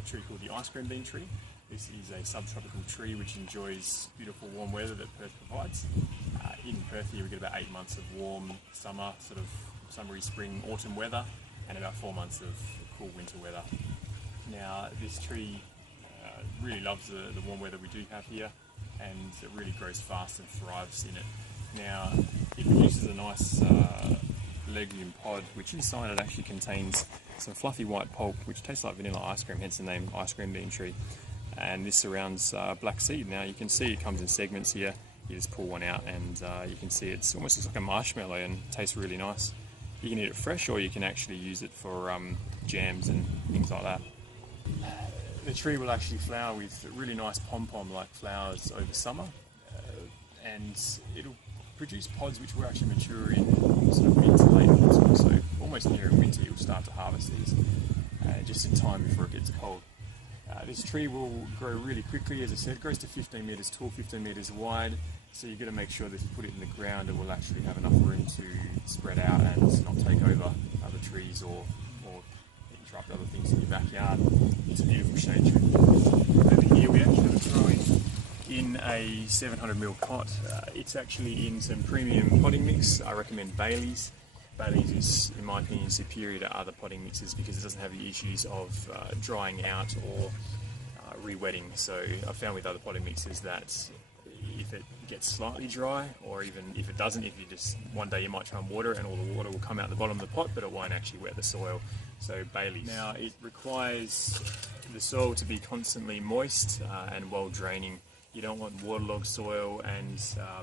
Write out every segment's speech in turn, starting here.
a tree called the ice cream bean tree. This is a subtropical tree which enjoys beautiful warm weather that Perth provides. In Perth here we get about 8 months of warm summer, sort of summery spring, autumn weather, and about 4 months of cool winter weather. Now this tree really loves the warm weather we do have here, and it really grows fast and thrives in it. Now it produces a nice legume pod, which inside it actually contains some fluffy white pulp which tastes like vanilla ice cream, hence the name ice cream bean tree. And this surrounds black seed. Now you can see it comes in segments here. You just pull one out and you can see it's almost looks like a marshmallow and tastes really nice. You can eat it fresh, or you can actually use it for jams and things like that. The tree will actually flower with really nice pom-pom like flowers over summer, and it'll produce pods which will actually mature in sort of mid to late autumn, so almost near winter you'll start to harvest these just in time before it gets cold. This tree will grow really quickly. As I said, it grows to 15 metres tall, 15 metres wide, so you've got to make sure that if you put it in the ground it will actually have enough room to spread out and not take over other trees or interrupt other things in your backyard. It's a beautiful shade tree. Over here we actually have it growing in a 700ml pot. It's actually in some premium potting mix. I recommend Bailey's. Bailey's is, in my opinion, superior to other potting mixes because it doesn't have the issues of drying out or re-wetting. So I've found with other potting mixes that if it gets slightly dry, or even if it doesn't, if you just one day you might try and water it and all the water will come out the bottom of the pot, but it won't actually wet the soil. So Bailey's. Now it requires the soil to be constantly moist and well draining. You don't want waterlogged soil, and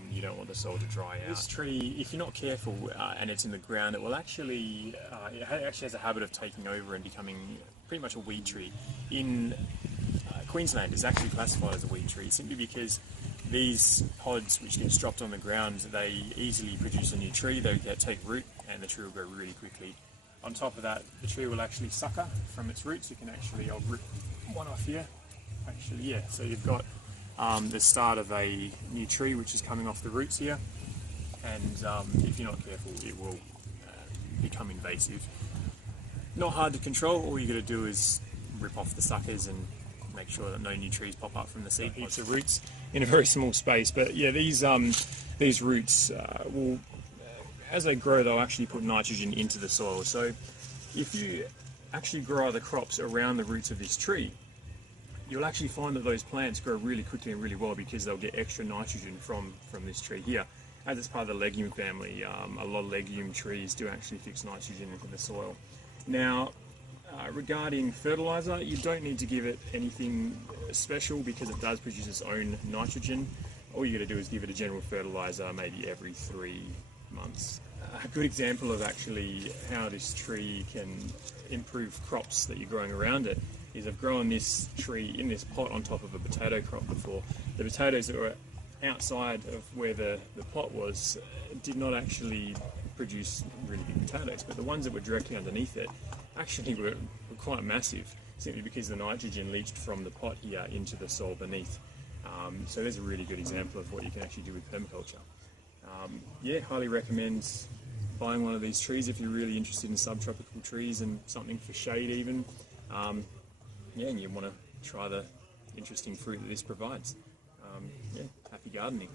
you don't want the soil to dry out. This tree, if you're not careful and it's in the ground, it will actually, has a habit of taking over and becoming pretty much a weed tree. In Queensland, it's actually classified as a weed tree simply because these pods which get dropped on the ground, they easily produce a new tree. They take root and the tree will grow really quickly. On top of that, the tree will actually sucker from its roots. You can actually, I'll rip one off here. Actually, yeah, so you've got the start of a new tree which is coming off the roots here, and if you're not careful it will become invasive. Not hard to control. All you got to do is rip off the suckers and make sure that no new trees pop up from the seed pods. Of roots in a very small space, but yeah, these roots will, as they grow, they'll actually put nitrogen into the soil. So if you actually grow other crops around the roots of this tree, you'll actually find that those plants grow really quickly and really well because they'll get extra nitrogen from this tree here. As it's part of the legume family, a lot of legume trees do actually fix nitrogen into the soil. Now, regarding fertiliser, you don't need to give it anything special because it does produce its own nitrogen. All you got to do is give it a general fertiliser maybe every 3 months. A good example of actually how this tree can improve crops that you're growing around it is I've grown this tree in this pot on top of a potato crop before. The potatoes that were outside of where the pot was did not actually produce really big potatoes, but the ones that were directly underneath it actually were quite massive, simply because the nitrogen leached from the pot here into the soil beneath. So there's a really good example of what you can actually do with permaculture. Yeah, highly recommend buying one of these trees if you're really interested in subtropical trees and something for shade even. Yeah, and you want to try the interesting fruit that this provides. Yeah, happy gardening.